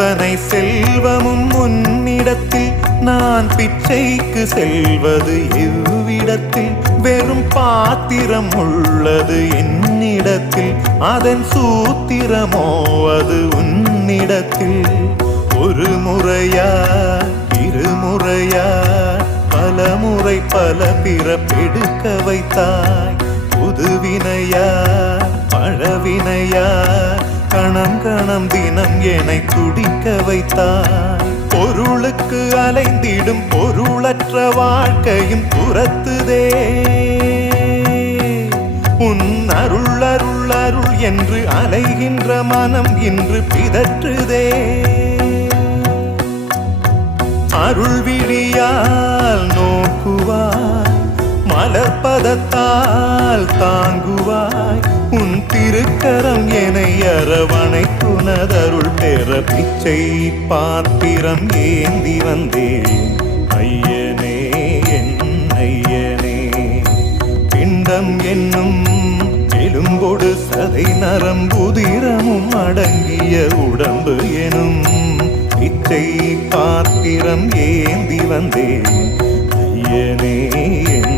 அத்தனை செல்வமும் உன்னிடத்தில் நான் பிச்சைக்கு செல்வது எவ்விடத்தில் வெறும் பாத்திரம் உள்ளது என்னிடத்தில் அதன் சூத்திரமோ அது உன்னிடத்தில் ஒரு முறையா இருமுறையா பல முறை பல பிறப்பெடுக்க வைத்தாய் புதுவினையா பழவினையா கணம் கணம் தினம் என்னை துடிக்க வைத்தாய் பொருளுக்கு அலைந்திடும் பொருளற்ற வாழ்க்கையும் துரத்துதே உன் அருள் அருள் அருள் என்று அலைகின்ற மனம் இன்று பிதற்றுதே அருள் விழியால் நோக்குவாய் மலர்பதத்தால் தாங்குவாய் உன் திருக்கரம் என்னை அரவணைக்குனதருள் பெற பிச்சை பாத்திரம் ஏந்தி வந்தேன் ஐயனே என் ஐயனே பிண்டம் என்னும் எலும்பொடு சதை நரம்புதிரமும் அடங்கிய உடம்பு எனும் பிச்சை பாத்திரம் ஏந்தி வந்தேன் ஐயனே என்